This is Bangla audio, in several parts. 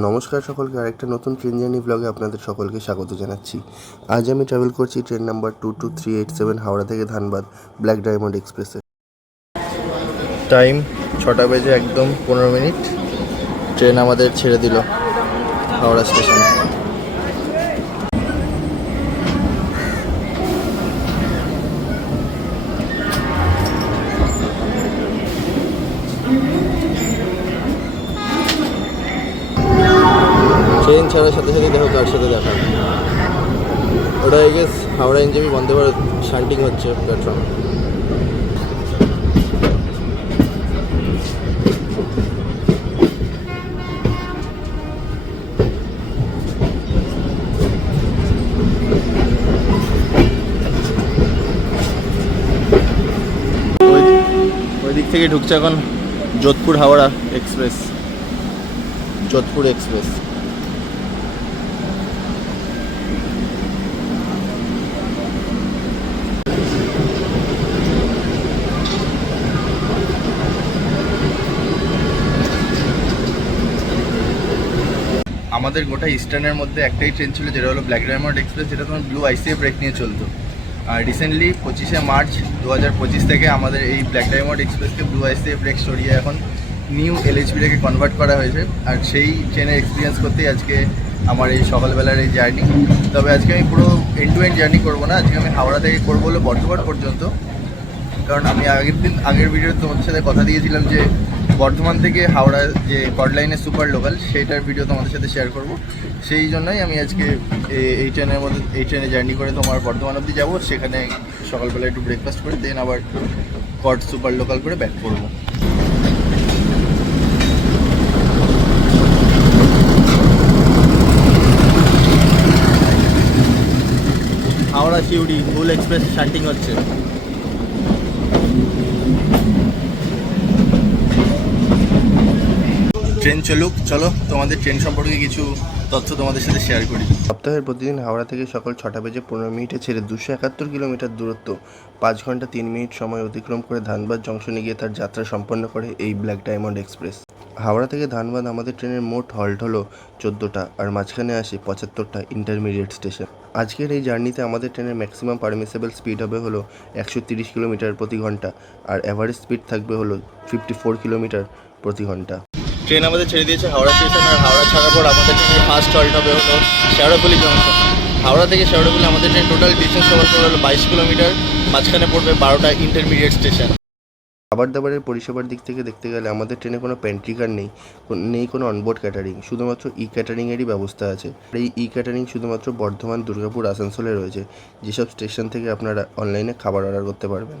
নমস্কার সকলকে, আরেকটা নতুন ট্রেন জার্নি ব্লগে আপনাদের সকলকে স্বাগত জানাচ্ছি। আজ আমি ট্রাভেল করছি ট্রেন নাম্বার 22387 হাওড়া থেকে ধানবাদ ব্ল্যাক ডায়মন্ড এক্সপ্রেসে। টাইম 6টা বেজে একদম 15 মিনিট। ট্রেন আমাদের ছেড়ে দিল হাওড়া স্টেশনে। ট্রেন ছাড়ার সাথে সাথে দেখো কার সাথে দেখা। ওটা I guess Howrah NJP Vande Bharat shunting হচ্ছে প্ল্যাটফর্ম। ওই দিক থেকে ঢুকছে এখন যোধপুর হাওড়া এক্সপ্রেস। যোধপুর এক্সপ্রেস আমাদের গোটা ইস্টার্নের মধ্যে একটাই ট্রেন ছিল, যেটা হলো ব্ল্যাক ডায়মন্ড এক্সপ্রেস, যেটা তোমার ব্লু আইসিএফ ব্রেক নিয়ে চলতো। আর রিসেন্টলি 25শে মার্চ 2025 থেকে আমাদের এই ব্ল্যাক ডায়মন্ড এক্সপ্রেসকে ব্লু আইসিএফ ব্রেক সরিয়ে এখন নিউ এলএইচবি ব্রেকে কনভার্ট করা হয়েছে। আর সেই ট্রেনের এক্সপিরিয়েন্স করতেই আজকে আমার এই সকালবেলার এই জার্নি। তবে আজকে আমি পুরো এন্ড টু এন্ড জার্নি করবো না, আজকে আমি হাওড়া থেকে করবো হলো বর্ধমান পর্যন্ত। কারণ আমি আগের ভিডিওতে তোমাদের সাথে কথা দিয়েছিলাম যে বর্ধমান থেকে হাওড়া যে কর্ডলাইনের সুপার লোকাল, সেইটার ভিডিও তোমাদের সাথে শেয়ার করব। সেই জন্যই আমি আজকে এই ট্রেনে জার্নি করে তোমার বর্ধমান অবধি যাবো। সেখানে সকালবেলা একটু ব্রেকফাস্ট করে দেন আবার কর্ড সুপার লোকাল করে ব্যাক করবো। হাওড়া শিউড়ি হুল এক্সপ্রেস শান্টিং হচ্ছে। ট্রেন চলুক, চলো তোমাদের ট্রেন সম্পর্কে কিছু তথ্য তোমাদের সাথে শেয়ার করি। সপ্তাহের প্রতিদিন হাওড়া থেকে সকাল 6টা বেজে 15 মিনিটে ছেড়ে 271 কিলোমিটার দূরত্ব 5 ঘন্টা 3 মিনিট সময় অতিক্রম করে ধানবাদ জংশনে গিয়ে তার যাত্রা সম্পন্ন করে এই ব্ল্যাক ডায়মন্ড এক্সপ্রেস। হাওড়া থেকে ধানবাদ আমাদের ট্রেনের মোট হল্ট হলো 14টা, আর মাঝখানে আসে 75টা ইন্টারমিডিয়েট স্টেশন। আজকের এই জার্নিতে আমাদের ট্রেনের ম্যাক্সিমাম পারমিসেবল স্পিড হবে হলো 130 কিলোমিটার প্রতি ঘন্টা, আর অ্যাভারেজ স্পিড থাকবে হলো 54 কিলোমিটার প্রতি ঘন্টা। ট্রেন আমাদের ছেড়ে দিয়েছে হাওড়া স্টেশন, আর হাওড়া ছাড়ার পর আমাদের ট্রেনের ফার্স্ট হল্ট হবে হলো শেওড়াফুলি জংশন। হাওড়া থেকে শেওড়াফুলি আমাদের ট্রেন টোটাল ডিস্টেন্স কভার করে হলো 22 কিলোমিটার। মাঝখানে পড়বে 12টা ইন্টারমিডিয়েট স্টেশন। খাবার দাবারের পরিষেবার দিক থেকে দেখতে গেলে আমাদের ট্রেনে কোনো পেন্ট্রি কার নেই কোনো অনবোর্ড ক্যাটারিং, শুধুমাত্র ক্যাটারিংয়েরই ব্যবস্থা আছে। এই ক্যাটারিং শুধুমাত্র বর্ধমান, দুর্গাপুর, আসানসোলে রয়েছে, যেসব স্টেশন থেকে আপনারা অনলাইনে খাবার অর্ডার করতে পারবেন।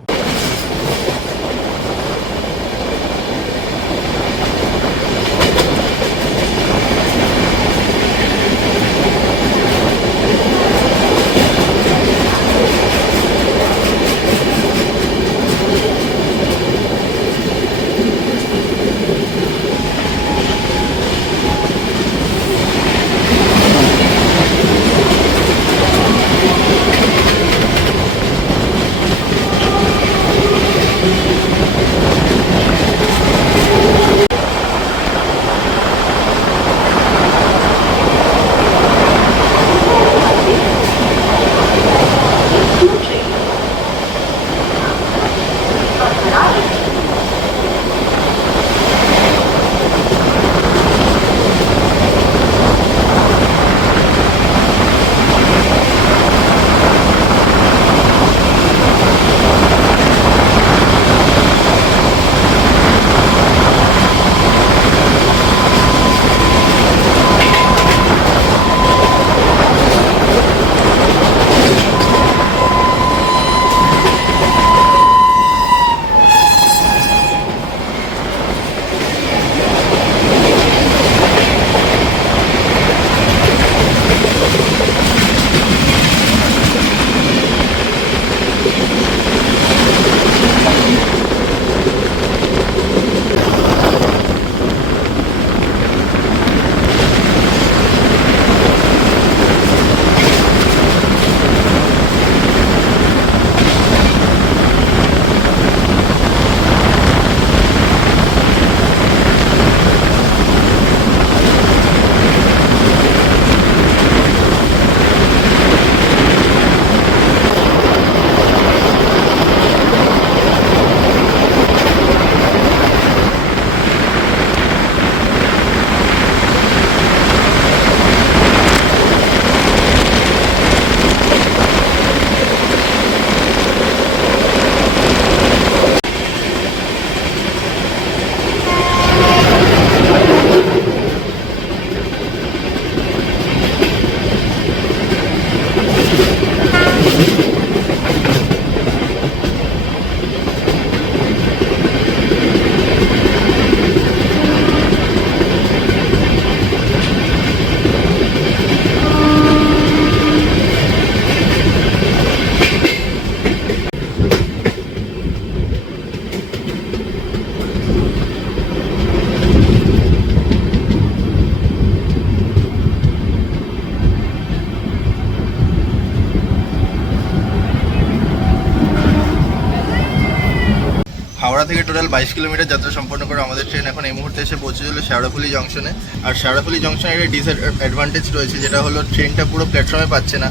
টোটাল 22 কিলোমিটার যাত্রা সম্পন্ন করে আমাদের ট্রেন এখন এই মুহূর্তে এসে পৌঁছেছিল শেওড়াফুলি জংশনে। আর শেওড়াফুলি জংশনের একটা ডিসঅ্যাডভান্টেজ রয়েছে, যেটা হলো ট্রেনটা পুরো প্ল্যাটফর্মে পাচ্ছে না।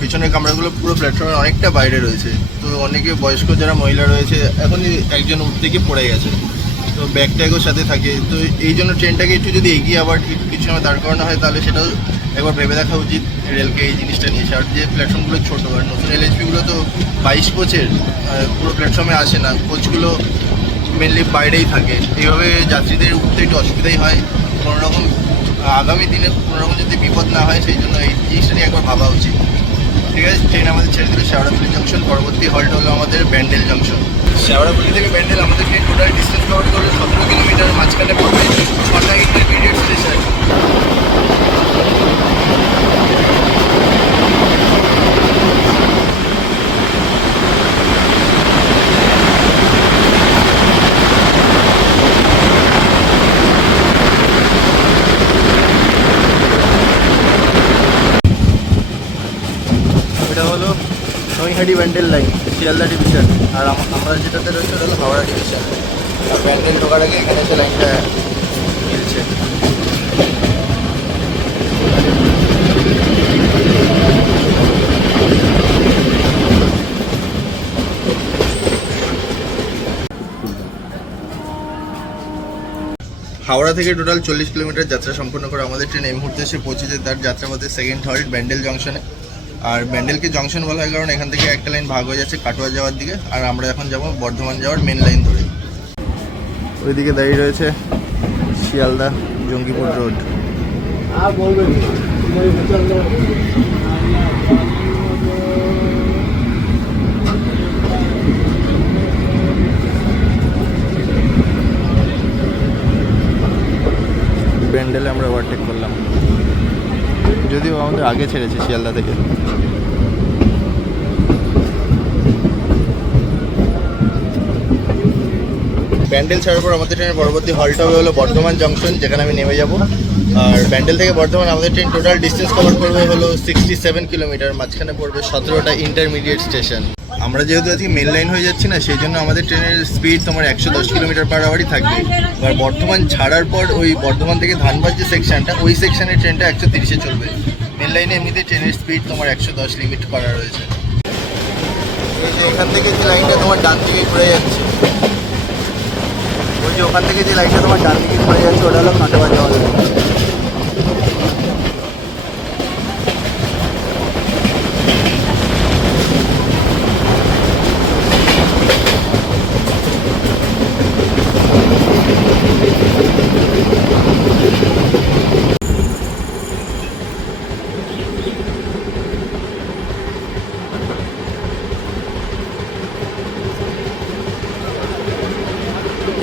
পিছনের কামরাগুলো পুরো প্ল্যাটফর্মের অনেকটা বাইরে রয়েছে। তো অনেকে বয়স্ক যারা মহিলা রয়েছে, এখনই একজন উঠতে গিয়ে পড়ে গেছে, তো ব্যাগ ট্যাগও সাথে থাকে। তো এই জন্য ট্রেনটাকে একটু যদি এগিয়ে আবার কিছু সময় দাঁড় করানো হয়, তাহলে সেটাও একবার ভেবে দেখা উচিত রেলকে এই জিনিসটা নিয়ে। আর যে প্ল্যাটফর্মগুলো ছোটো, আর নতুন এলএইচপিগুলো তো 22 কোচের, পুরো প্ল্যাটফর্মে আসে না, কোচগুলো মেনলি বাইরেই থাকে। এইভাবে যাত্রীদের উঠতে একটু অসুবিধাই হয়। কোনোরকম আগামী দিনে কোনোরকম যদি বিপদ না হয়, সেই জন্য এই জিনিসটা নিয়ে একবার ভাবা উচিত। ঠিক আছে, ট্রেন আমাদের ছেড়ে দিল শেওড়াফুলি জংশন। পরবর্তী হল্ট হলো আমাদের ব্যান্ডেল জংশন। শেওড়াফুলি থেকে ব্যান্ডেল আমাদের ট্রেন টোটাল ডিস্টেন্স কভার করলো 17 কিলোমিটার। মাঝখানে পড়বে 6টা ইন্টারমিডিয়েট স্টেশন। এটা হলো নৈহাটি ব্যান্ডেল লাইন, শিয়ালদা ডিভিশন। আর আমরা যেটাতে রয়েছে ওটা হলো হাওড়া ডিভিশন। আর ব্যান্ডেল ঢোকার আগে এখানে এসে লাইনটা মিলছে। হাওড়া থেকে টোটাল 40 কিলোমিটার যাত্রা সম্পন্ন করে আমাদের ট্রেন এই মুহূর্তে এসে পৌঁছেছে তার যাত্রাপথে সেকেন্ড হল্ট ব্যান্ডেল জংশনে। আর ব্যান্ডেলকে জংশন বলা হয় কারণ এখান থেকে একটা লাইন ভাগ হয়ে যাচ্ছে কাটোয়া যাওয়ার দিকে, আর আমরা এখন যাব বর্ধমান যাওয়ার মেন লাইন ধরে। ওইদিকে দাঁড়িয়ে রয়েছে শিয়ালদা জঙ্গিপুর রোড। ব্যান্ডেলে আমরা ওভারটেক করলাম, যদিও আমাদের আগে ছেড়েছে শিয়ালদা থেকে। ব্যান্ডেল ছাড়ার পর আমাদের ট্রেনের পরবর্তী হল্ট হবে হলো বর্ধমান জংশন, যেখানে আমি নেমে যাব। আর ব্যান্ডেল থেকে বর্ধমান আমাদের ট্রেন টোটাল ডিস্টেন্স কভার করবে হলো 67 কিলোমিটার। মাঝখানে পড়বে 17টা ইন্টারমিডিয়েট স্টেশন। আমরা যেহেতু আজকে মেন লাইন হয়ে যাচ্ছি না, সেই জন্য আমাদের ট্রেনের স্পিড তোমার 110 কিলোমিটার পার আওয়ারই থাকবে। আর বর্ধমান ছাড়ার পর ওই বর্ধমান থেকে ধানবাদ যে সেকশনটা, ওই সেকশনের ট্রেনটা 130-এ চলবে। মেন লাইনে এমনিতে ট্রেনের স্পিড তোমার 110 লিমিট করা রয়েছে। এই যে এখান থেকে যে লাইনটা তোমার ডান দিকে ঘুরে যাচ্ছে, ওই যে ওখান থেকে যে লাইনটা তোমার ডান দিকে ঘুরে যাচ্ছে, ওটা হলো কাটোয়া যাওয়ার লাইন।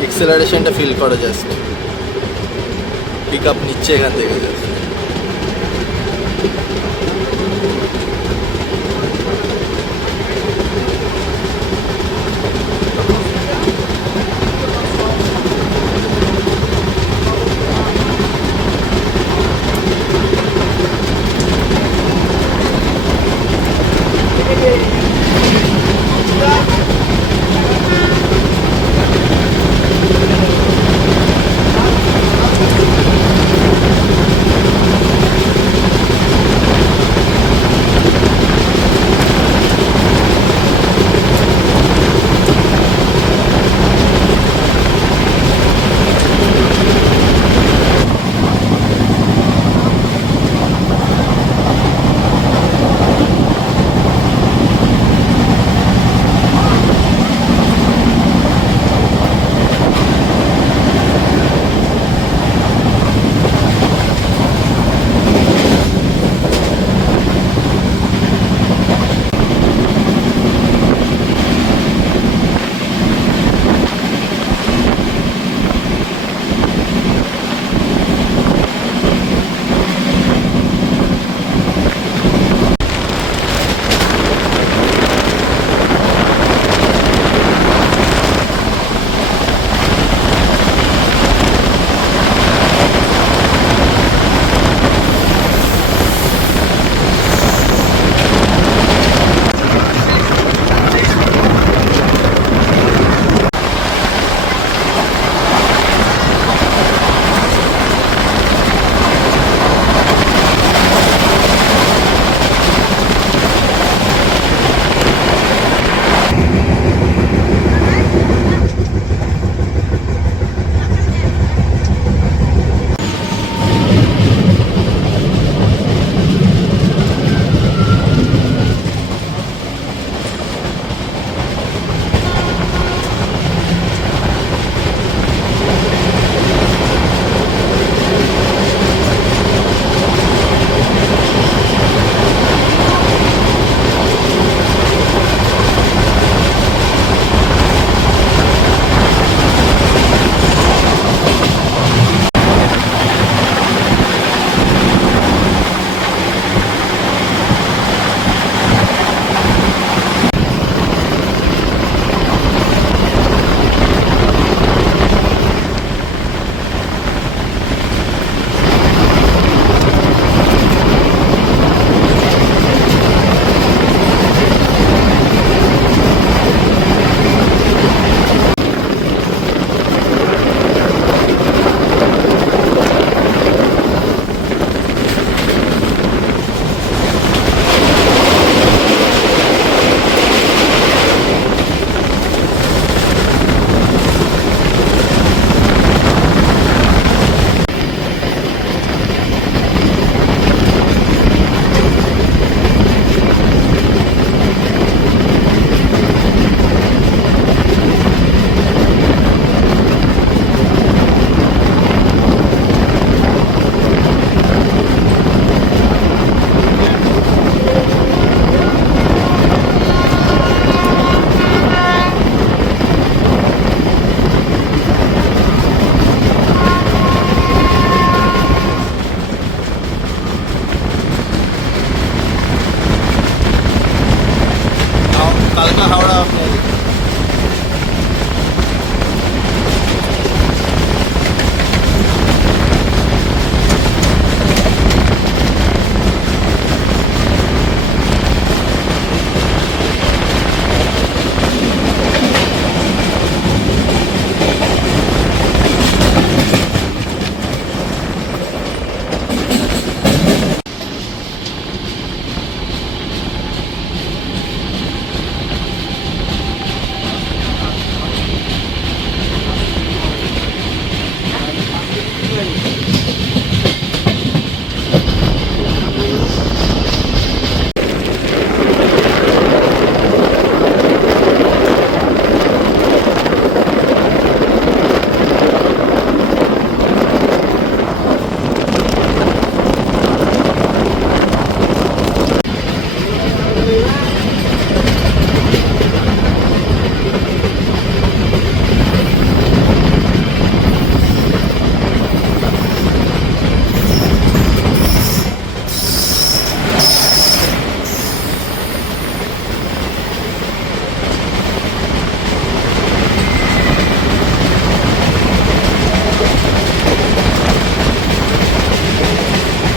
এক্সেলারেশনটা ফিল করো, জাস্ট পিক আপ নিচ্ছে এখান থেকে জাস্ট। হাওড়া আপনার।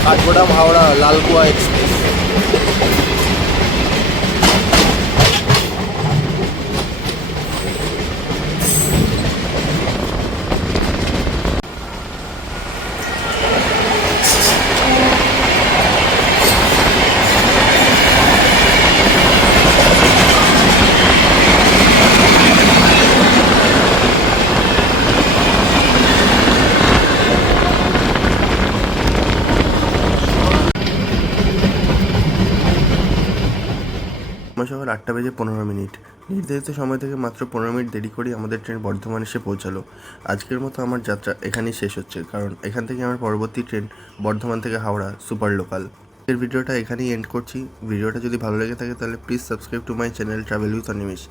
কাঠগোদাম হাওড়া লালকুয়া এক্সপ্রেস। সকাল 8:15। নির্ধারিত সময় থেকে মাত্র 15 মিনিট দেরি করেই আমাদের ট্রেন বর্ধমান এসে পৌঁছালো। আজকের মতো আমার যাত্রা এখানেই শেষ হচ্ছে, কারণ এখান থেকে আমার পরবর্তী ট্রেন বর্ধমান থেকে হাওড়া সুপার লোকাল। এর ভিডিওটা এখানেই এন্ড করছি। ভিডিওটা যদি ভালো লেগে থাকে তাহলে please subscribe to my channel travel with Animesh.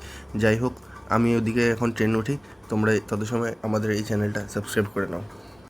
যাই হোক, আমি ওদিকে এখন ট্রেন উঠি, তোমরা তত সময় আমাদের এই চ্যানেলটা সাবস্ক্রাইব করে নাও।